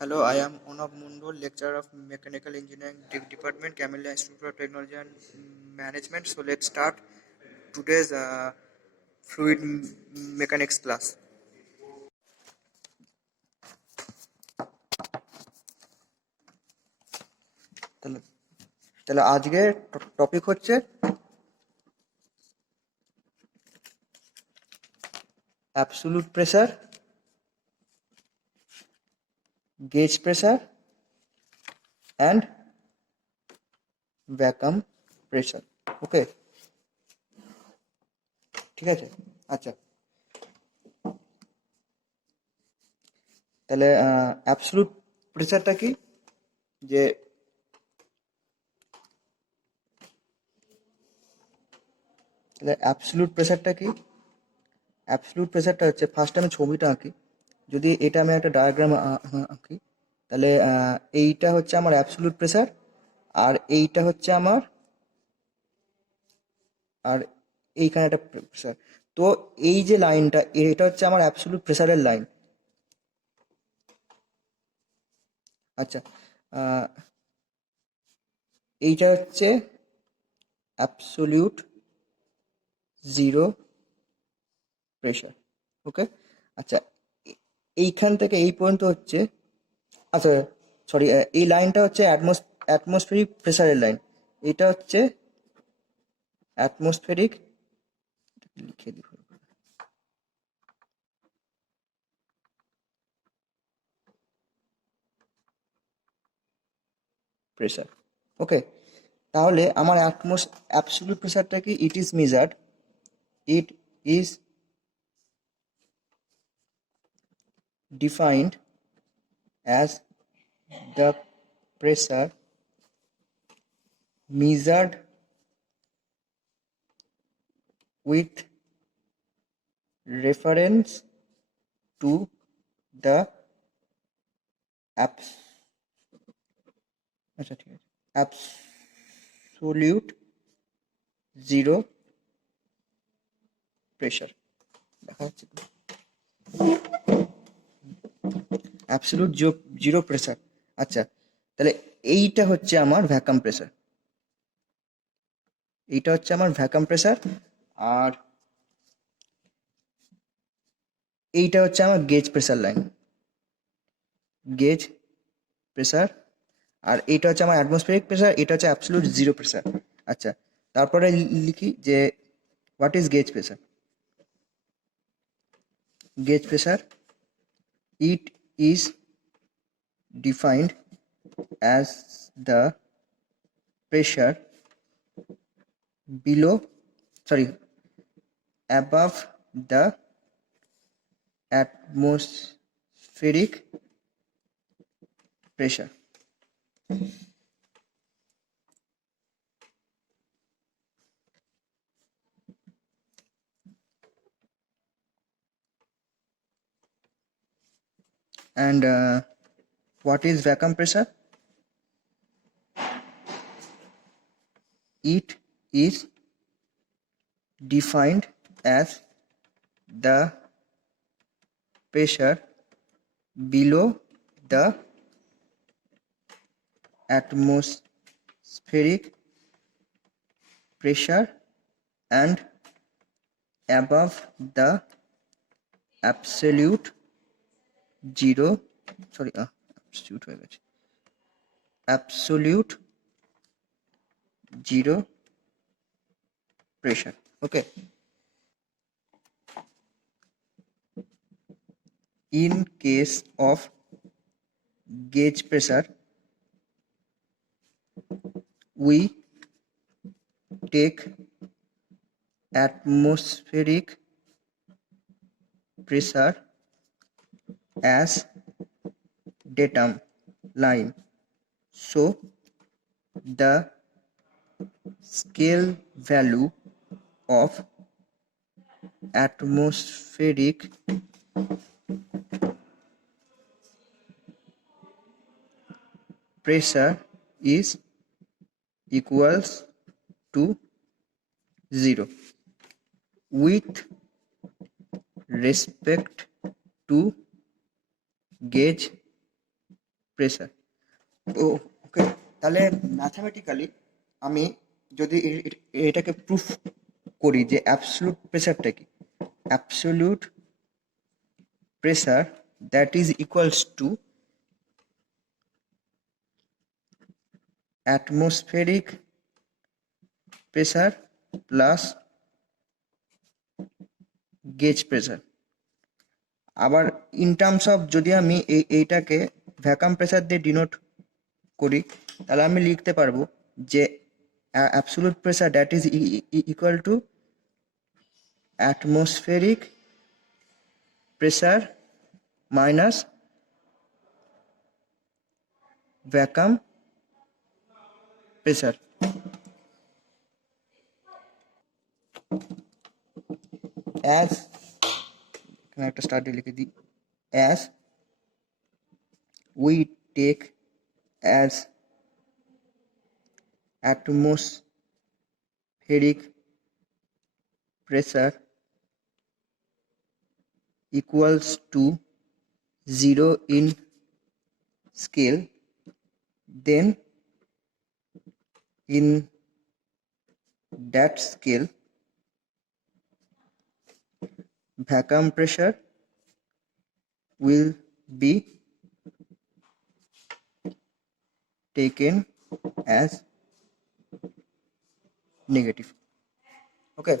Hello, I am Onab Mundo, lecturer of Mechanical Engineering Department, Camellia Institute of Technology and Management. So let's start today's fluid mechanics class. তাহলে তাহলে আজকে topic হচ্ছে absolute pressure, gauge pressure and vacuum pressure. Okay, ঠিক আছে। আচ্ছা, তাহলে অ্যাবসোলুট প্রেসারটা কি? যে অ্যাবসোলুট প্রেসারটা কি? অ্যাবসোলুট প্রেসারটা হচ্ছে, ফার্স্ট আমি ছবিটা আঁকি। যদি এটা আমি একটা ডায়াগ্রাম আঁকি, তাহলে এইটা হচ্ছে আমার অ্যাবসোলুট প্রেসার, আর এইটা হচ্ছে আমার, আর এইখানে একটা প্রেসার। তো এই যে লাইনটা, এটা হচ্ছে আমার অ্যাবসোলুট প্রেসারের লাইন। আচ্ছা, এইটা হচ্ছে অ্যাবসোলিউট জিরো প্রেসার। ওকে, আচ্ছা, এইখান থেকে এই পর্যন্ত হচ্ছে, আচ্ছা সরি, এই লাইনটা হচ্ছে অ্যাটমসফেরিক প্রেসারের লাইন। এটা হচ্ছে অ্যাটমসফেরিক, লিখে দিই, প্রেসার। ওকে, তাহলে আমার অ্যাবসোলিউট প্রেসারটা কি? It is defined as the pressure measured with reference to the আচ্ছা ঠিক আছে, absolute zero pressure। দেখা যাচ্ছে তো? Absolute zero pressure. আচ্ছা, তাহলে এইটা হচ্ছে আমার ভ্যাকুয়াম প্রেসার, এইটা হচ্ছে আমার ভ্যাকুয়াম প্রেসার, আর এইটা হচ্ছে আমার gauge pressure line, gauge pressure. আর এইটা হচ্ছে আমার অ্যাটমসফেরিক প্রেসার, এটা হচ্ছে অ্যাবসোলিউট জিরো প্রেসার। আচ্ছা, তারপরে লিখি যে what is gauge pressure. Gauge pressure, it is defined as the pressure below, sorry, above the atmospheric pressure। And what is vacuum pressure? It is defined as the pressure below the atmospheric pressure and above the absolute zero, sorry, absolute হয়ে গেছে, absolute zero pressure। Okay, in case of gauge pressure, we take atmospheric pressure as datum line, so the scale value of atmospheric pressure is equals to 0 with respect to gauge pressure. ও okay, তাহলে mathematically আমি যদি এটাকে প্রুফ করি যে অ্যাবসলুট প্রেসারটা কি, absolute pressure that is equals to atmospheric pressure plus gauge pressure. আবার ইন টার্মস অফ যদি আমি এইটাকে ভ্যাকাম প্রেসার দিয়ে ডিনোট করি, তাহলে আমি লিখতে পারবো যে absolute pressure that is equal to atmospheric pressure minus vacuum pressure. As, এখানে একটা স্টাডি লিখে দিই, as we take as atmospheric pressure equals to 0 in scale, then in that scale vacuum pressure will be taken as negative. Okay,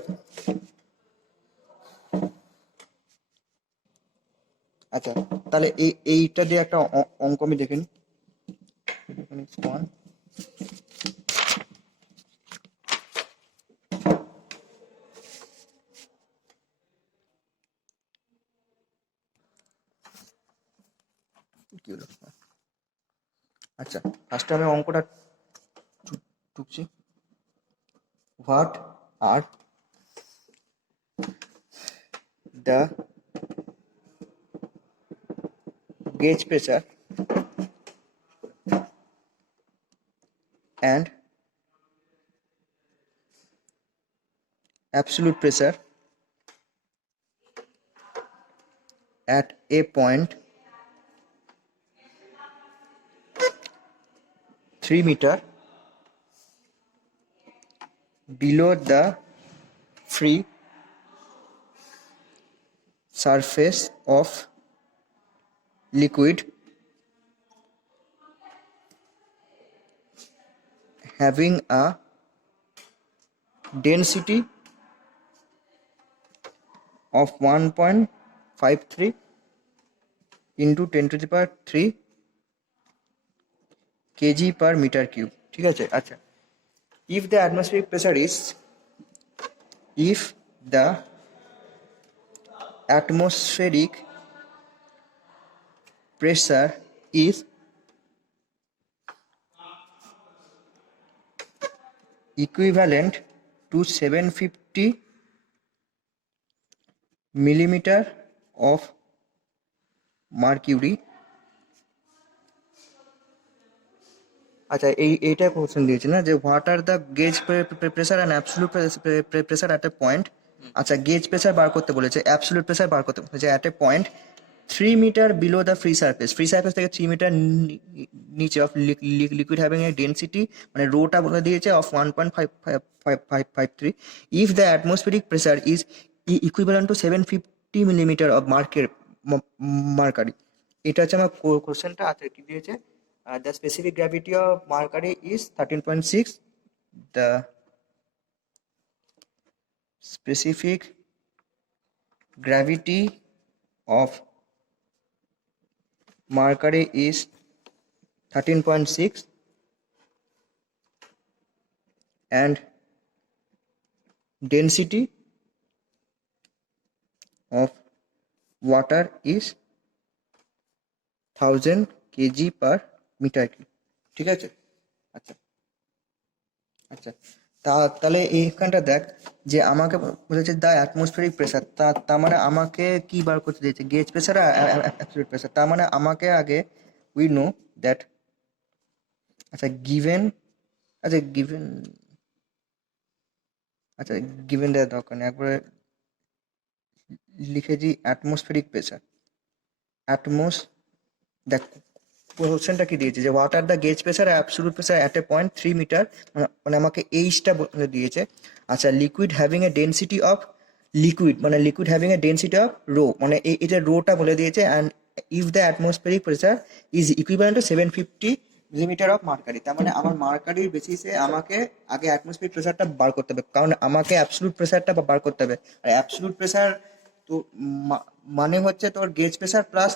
আচ্ছা, তাহলে এইটা দিয়ে একটা অঙ্ক আমি দেখে নিই। কি হলো? আচ্ছা, ফার্স্টে আমি অঙ্কটা টুকছি। What are the gauge pressure and absolute pressure at a point 3 meter below the free surface of liquid having a density of 1.53 into 10 to the power 3 kg per meter cube. ঠিক আছে? আচ্ছা, if the atmospheric pressure is, if the atmospheric pressure is equivalent to 750 millimeter of mercury. আচ্ছা, এইটা কোশ্চেন দিয়েছে না, যে what are the gauge pressure and absolute pressure at a point. আচ্ছা, gauge pressure বার করতে বলেছে, অ্যাবসলিউট প্রেসার বার করতে বলেছে at a point 3 metre below the free surface. Free surface থেকে 3 মিটার নিচে of liquid having a density, মানে রোটা বলে দিয়েছে, of 1.553 if the atmospheric pressure is equivalent to 750 millimetre of mercury. এটা হচ্ছে আমার কোশ্চেনটা। আচ্ছা, কি দিয়েছে? The specific gravity of Mercury is 13.6. The specific gravity of Mercury is 13.6 and density of water is 1000 kg per meter cube. ঠিক আছে? আচ্ছা আচ্ছা, তাহলে এইখানটা দেখ, যে আমাকে বলেছে দ্য অ্যাটমসফেরিক প্রেসার, তার মানে আমাকে কি বার করতে দিয়েছে? গেজ প্রেসার আর অ্যাবসলিউট প্রেসার। তার মানে আমাকে আগে উই নো দ্যাট, আচ্ছা গিভেন, আচ্ছা গিভেন, আচ্ছা গিভেন দেওয়ার দরকার নেই, একবারে লিখেছি অ্যাটমসফেরিক প্রেসার। দেখ কোশ্চেনটা কি দিয়েছে যে what are the gauge pressure absolute pressure at a point 3 metre, মানে আমাকে এইচটা বলে দিয়েছে। আচ্ছা, liquid having a density of, liquid having a density of rho, মানে এটা রোটা বলে দিয়েছে। And if the atmospheric pressure is equivalent to 750 millimetre of mercury. তার মানে আমার মার্কারির বেসিসে আমাকে আগে অ্যাটমসফেরিক প্রেসারটা বার করতে হবে, কারণ আমাকে অ্যাবসলিউট প্রেসারটা বার করতে হবে। আর অ্যাবসলিউট প্রেসার তো মানে হচ্ছে তোর গেজ প্রেসার প্লাস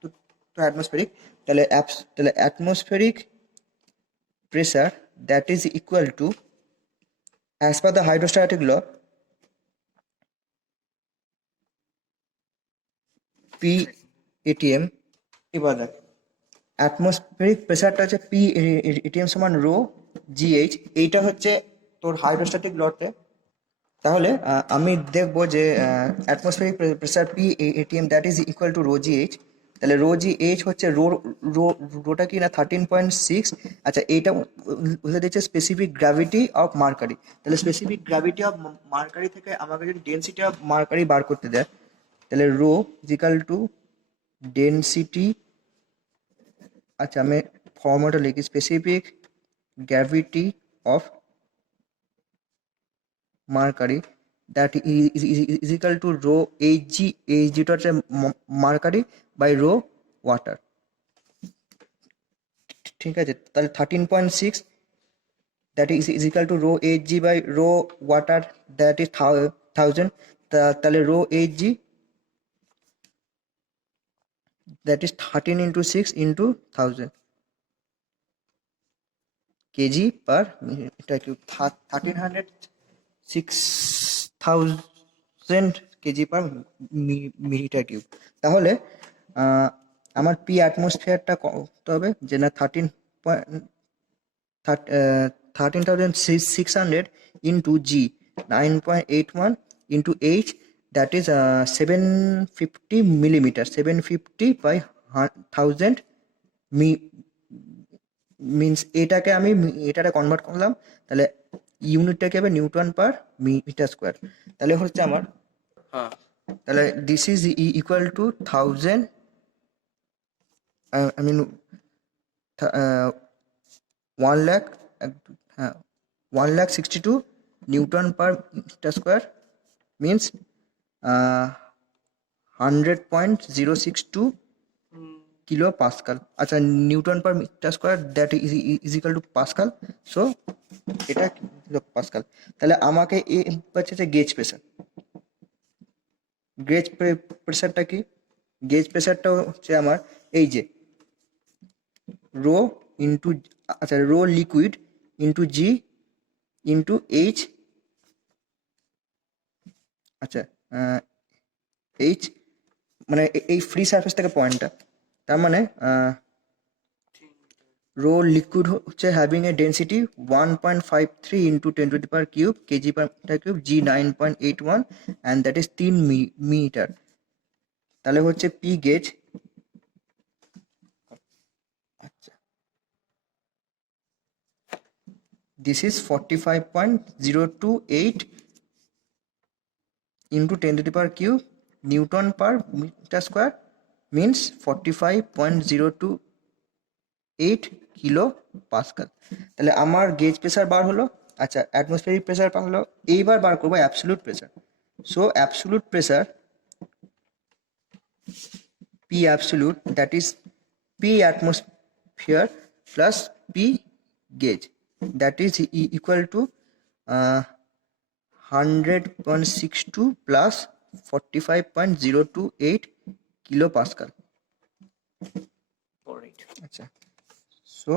তো অ্যাটমসফেরিক। তাহলে atmospheric pressure that is equal to, as per the hydrostatic law, P ATM. এবার দেখ, অ্যাটমসফেরিক প্রেসারটা হচ্ছে পি এটিএম সমান রো জিএইচ, এইটা হচ্ছে তোর হাইড্রোস্ট্যাটিক লতে। তাহলে আমি দেখবো যে atmospheric pressure P ATM that is equal to rho GH. তাহলে রো জিএইচ হচ্ছে রোটা কি না 13.6। আচ্ছা, এইটা বলে দিচ্ছে স্পেসিফিক গ্র্যাভিটি অফ মার্কারি। তাহলে স্পেসিফিক গ্র্যাভিটি অফ মার্কারি থেকে আমাকে যদি ডেন্সিটি অফ মার্কারি বার করতে দেয়, তাহলে রো ইজিক্যাল টু ডেন্সিটি, আচ্ছা আমি ফর্মুলাটা লিখি, specific gravity of mercury that is equal to rho Hg, এইচজিটা হচ্ছে মার্কারি বাই রো ওয়াটার। ঠিক আছে, তাহলে 13.6 that is equal to rho Hg by rho water that is 1000। তাহলে rho Hg that is 13 into 6 into 1000 KG per metre cube, 1306,000 KG per metre cube. তাহলে আমার P অ্যাটমসফিয়ারটা কত হবে, যে না 13,600 into G 9.81 into H that is 750 মিলিমিটার, 750 বাই 1000 মিনস এটাকে আমি এটাতে কনভার্ট করলাম, তাহলে ইউনিটটাকে হবে নিউটন পার মিটার স্কোয়ার। তাহলে হচ্ছে আমার, তাহলে this is equal to 1000, I mean 1 lakh, হ্যাঁ 1,62 newton per metre square, means 100.062 kilo pascal. আচ্ছা, newton per metre square that is equal to pascal, so এটা কিলো পাস্কাল। তাহলে আমাকে এ হচ্ছে যে গেজ প্রেসার, গেজ প্রেসারটা কি, গেজ প্রেসারটা হচ্ছে আমার এই যে রো ইন্টু, আচ্ছা rho liquid into G into H, আচ্ছা এইচ মানে এই ফ্রি সারফেস থেকে পয়েন্টটা, তার মানে রো লিকুইড হচ্ছে having a density 1.53 into 10 to the power cube KG per metre cube, G 9.81 and that is 3 metre. তাহলে হচ্ছে পি গেজ, আচ্ছা this is 45.028 into 10 to the power cube newton per metre square, means 45.028 kilo pascal. তাহলে আমার gauge pressure বার হলো। আচ্ছা, atmospheric pressure বার হলো, এইবার বার করবো absolute pressure. So absolute pressure P absolute that is P atmosphere plus P gauge that is equal two 100.62 প্লাস 45.028 kilo pascal. আচ্ছা, so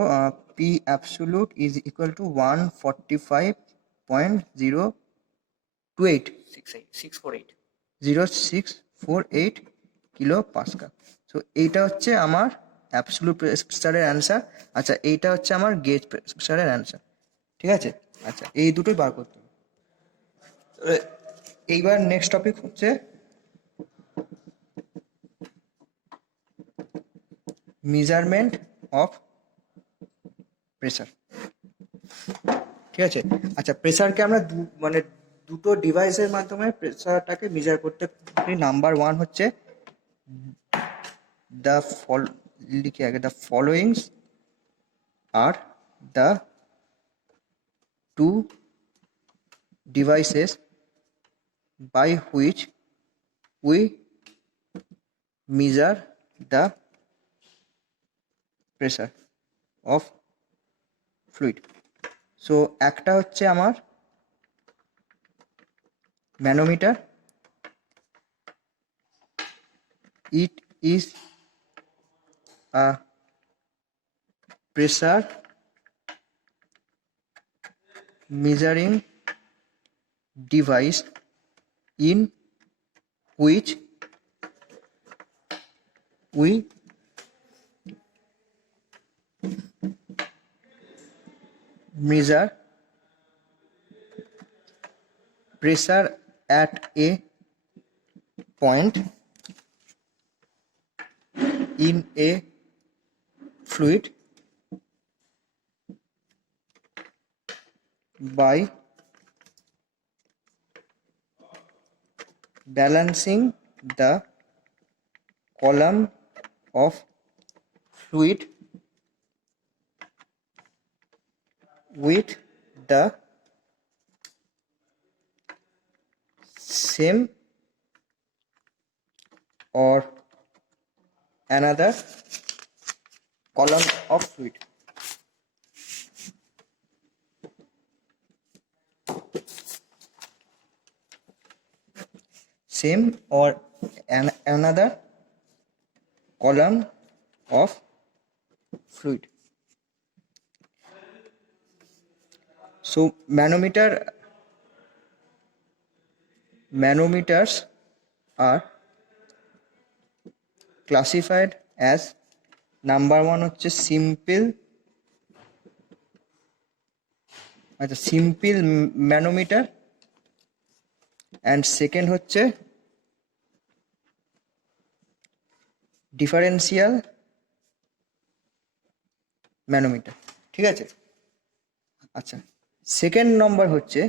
P absolute is equal to 145.028 0648 kilo Pascal. So এইটা হচ্ছে আমার অ্যাবসলিউট প্রেসারের অ্যান্সার। আচ্ছা, এইটা হচ্ছে আমার গেজ প্রেসারের অ্যান্সার। ঠিক আছে, আচ্ছা এই দুটোই বার করতে হবে। এইবার নেক্সট টপিক হচ্ছে মেজারমেন্ট অফ প্রেসার। ঠিক আছে, আচ্ছা প্রেসারকে আমরা মানে দুটো ডিভাইসের মাধ্যমে প্রেসারটাকে মেজার করতে পারি। নাম্বার ওয়ান হচ্ছে দ্য লিখি আগে, the followings are the two devices by which we measure the pressure of fluid. So একটা হচ্ছে আমার manometer, it is a pressure measuring device in which we measure pressure at a point in a fluid by balancing the column of fluid with the same or another column of fluid. Same or another column of fluid. So manometers are classified as number one হচ্ছে simple manometer, and second হচ্ছে differential manometer. ঠিক আছে, আচ্ছা, সেকেন্ড নম্বর হচ্ছে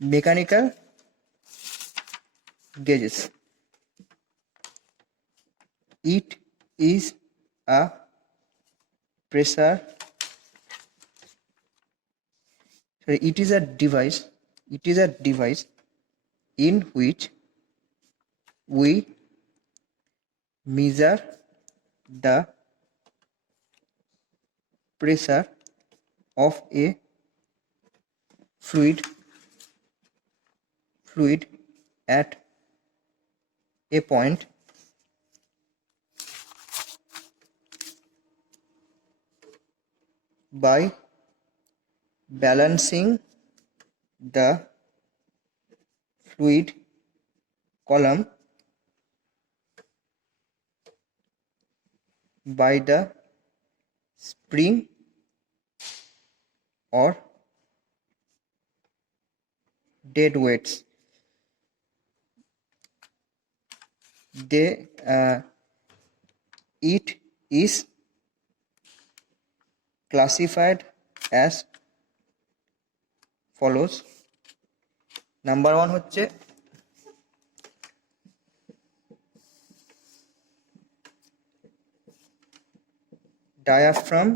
mechanical gauges. It is a pressure, sorry, it is a device in which we measure the pressure of a fluid at a point by balancing the fluid column by the spring or dead weights. It is classified as follows. Number one হচ্ছে diaphragm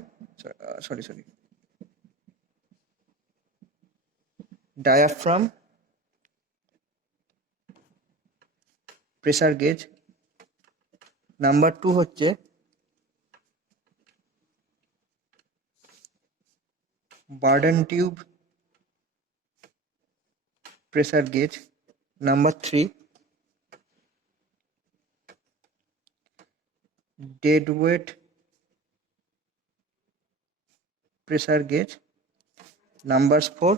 pressure gauge. Number two হচ্ছে Bourdon tube pressure gauge. Number three, dead weight pressure gauge. Numbers four,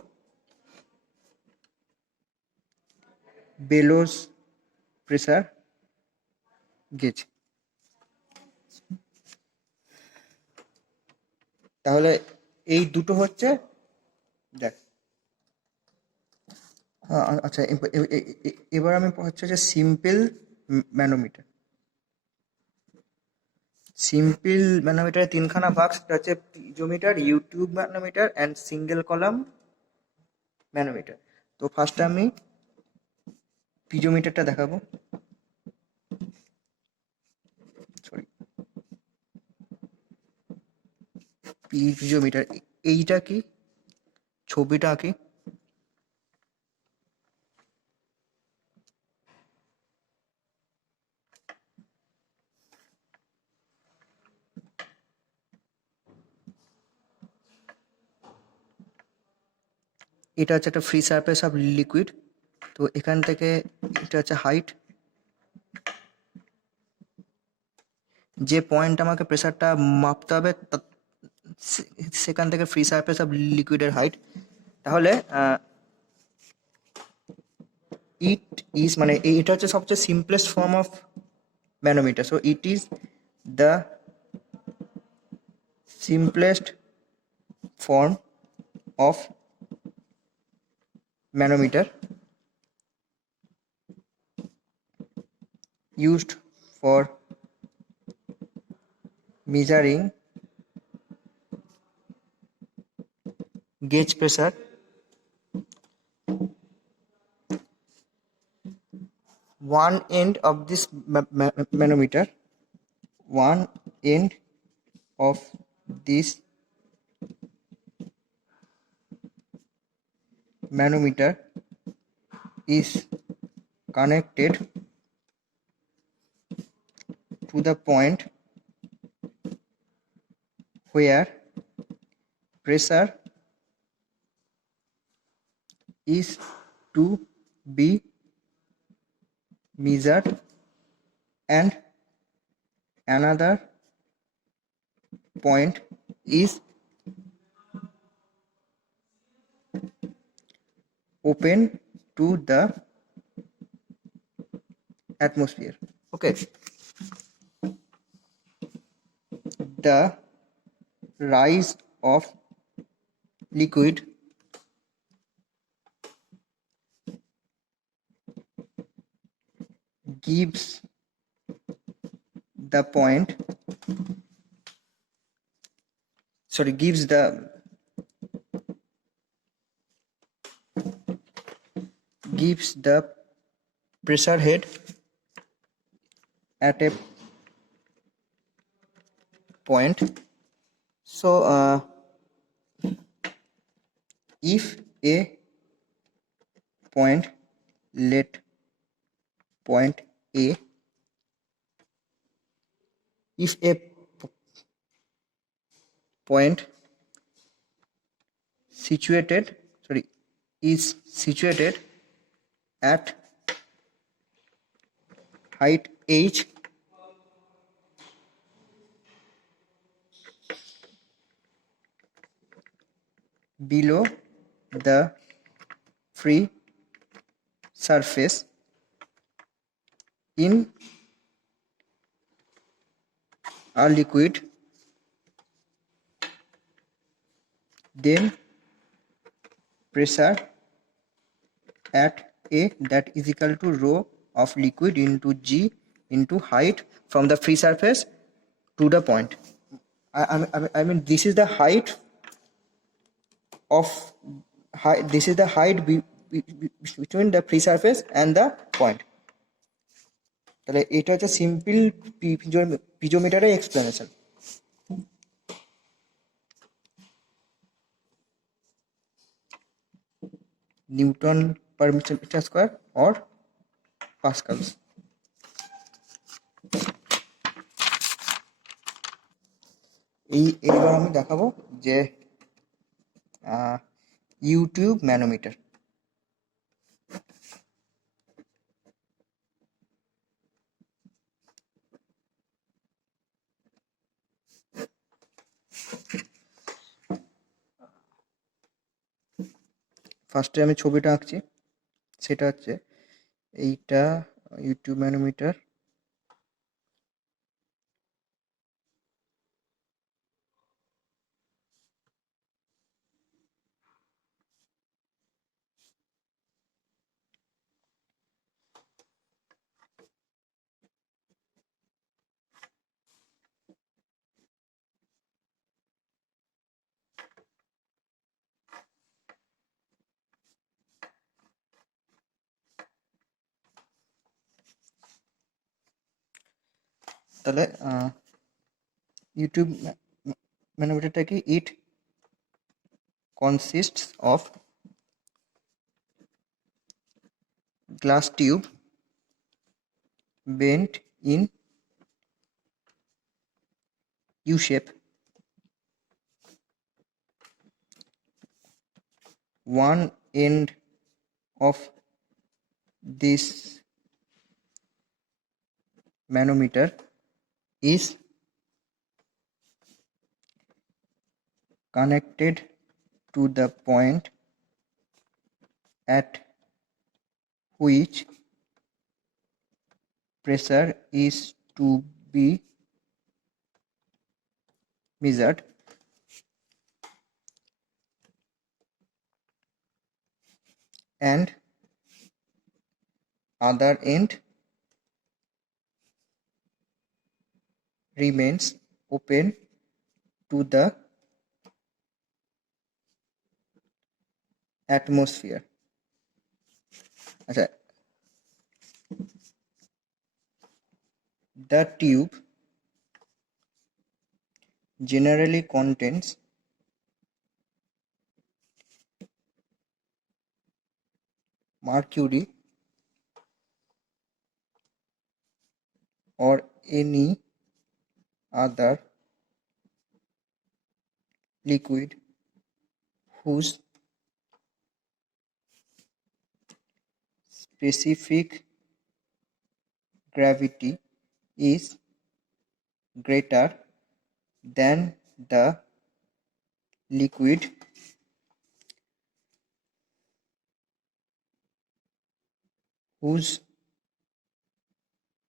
bellows pressure gauge. তাহলে এই দুটো হচ্ছে, দেখ, আচ্ছা, এবার আমি হচ্ছে যে সিম্পল ম্যানোমিটার। সিম্পল ম্যানোমিটারের তিনখানা ভাগ, সেটা হচ্ছে piezometer, U tube manometer and single column manometer. তো ফার্স্টে আমি পিজোমিটারটা দেখাবো, সরি, পিজোমিটার। এইটা কি, ছবিটা আঁকি। এটা হচ্ছে একটা ফ্রি সারফেস অফ লিকুইড। তো এখান থেকে এটা হচ্ছে হাইট, যে পয়েন্ট আমাকে প্রেসারটা মাপতে হবে সেখান থেকে ফ্রি সারফেস অফ লিকুইডের হাইট। তাহলে ইট ইজ, মানে এটা হচ্ছে সবচেয়ে simplest form of manometer. So it is the simplest form of manometer used for measuring gauge pressure. One end of this manometer, one end of this manometer is connected to the point where pressure is to be measured, and another point is open to the atmosphere. Okay, the rise of liquid gives the point, sorry, gives the pressure head at a point. So if a point, let point A, if a point situated, sorry, is situated at height h below the free surface in a liquid, then pressure at A, that is equal to rho of liquid into G into height from the free surface to the point. I mean this is the height of this is the height between the free surface and the point. তাহলে এটা হচ্ছে simple পিজোমিটারের explanation. Newton per metre square or pascals. এইবার আমি দেখাবো যে YouTube manometer. ফার্স্টে আমি ছবিটা আঁকছি, সেটা হচ্ছে এইটা ইউটিউব ম্যানোমিটার। তাহলে ইউটিউব ম্যানোমিটারটা কি? ইট consists of glass tube bent in U shape. One end of this manometer is connected to the point at which pressure is to be measured, and other end remains open to the atmosphere. আচ্ছা, the tube generally contains mercury or any other liquid whose specific gravity is greater than the liquid whose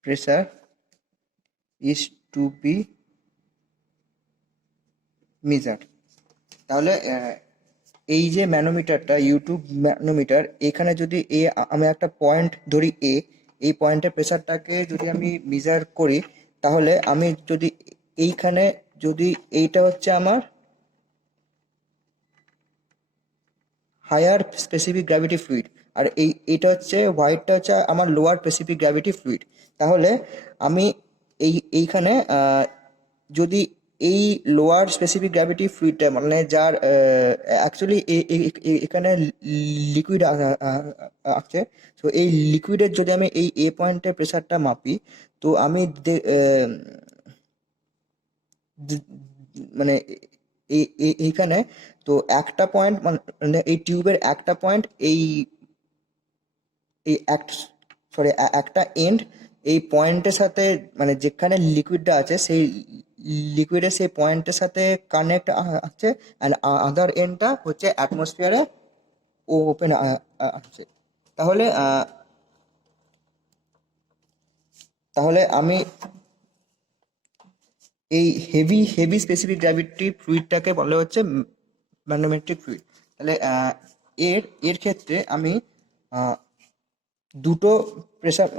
pressure is to be measured. তাহলে এই যে ম্যানোমিটারটা, YouTube manometer, এখানে যদি আমি একটা পয়েন্ট ধরি এই পয়েন্টের প্রেসারটাকে যদি আমি মেজার করি, তাহলে আমি যদি এইখানে যদি এইটা হচ্ছে আমার হায়ার স্পেসিফিক গ্র্যাভিটি ফ্লুইড, আর এইটা হচ্ছে হোয়াইটটা হচ্ছে আমার লোয়ার স্পেসিফিক গ্র্যাভিটি ফ্লুইড, তাহলে আমি এইখানে যদি এই লোয়ার স্পেসিফিক গ্র্যাভিটি ফ্লুইডটা মানে যার অ্যাকচুয়ালি এখানে লিকুইড আছে, তো এই লিকুইডের যদি আমি এই এ পয়েন্টের প্রেসারটা মাপি, তো আমি মানে এইখানে তো একটা পয়েন্ট মানে এই টিউবের একটা পয়েন্ট এই এই একটা এন্ড এই পয়েন্টের সাথে মানে যেখানে লিকুইডটা আছে সেই লিকুইডের সেই পয়েন্টের সাথে কানেক্ট আছে, অ্যান্ড আদার এন্ডটা হচ্ছে অ্যাটমসফিয়ারে ওপেন আছে। তাহলে তাহলে আমি এই হেভি স্পেসিফিক গ্র্যাভিটি ফ্লুইডটাকে বলা হচ্ছে ম্যানোমেট্রিক ফ্লুইড। তাহলে এর ক্ষেত্রে আমি দুটো প্রেসার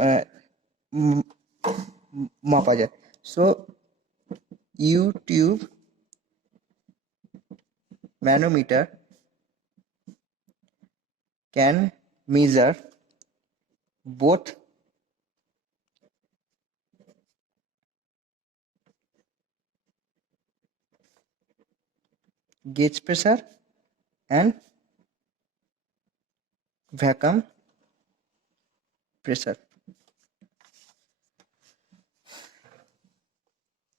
মাপা যায়। So YouTube manometer can measure both gauge pressure and vacuum pressure।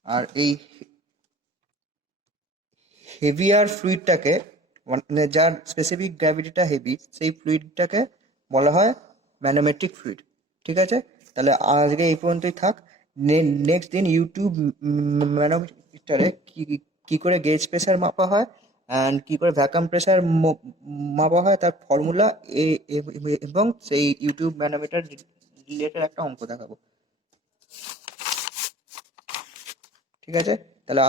আর এই হেভিয়ার ফ্লুইডটাকে মানে যার স্পেসিফিক গ্র্যাভিটিটা হেভি, সেই ফ্লুইডটাকে বলা হয় ম্যানোমেট্রিক ফ্লুইড। ঠিক আছে, তাহলে আজকে এই পর্যন্তই থাক। নেক্সট দিন ইউটিউব ম্যানোমিটারে কি করে গেজ প্রেসার মাপা হয় অ্যান্ড কি করে ভ্যাকাম প্রেসার মাপা হয় তার ফর্মুলা এবং সেই ইউটিউব ম্যানোমিটার রিলেটেড একটা অঙ্ক দেখাবো। ঠিক আছে, তাহলে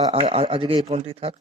আজকে এই পর্যন্তই থাক।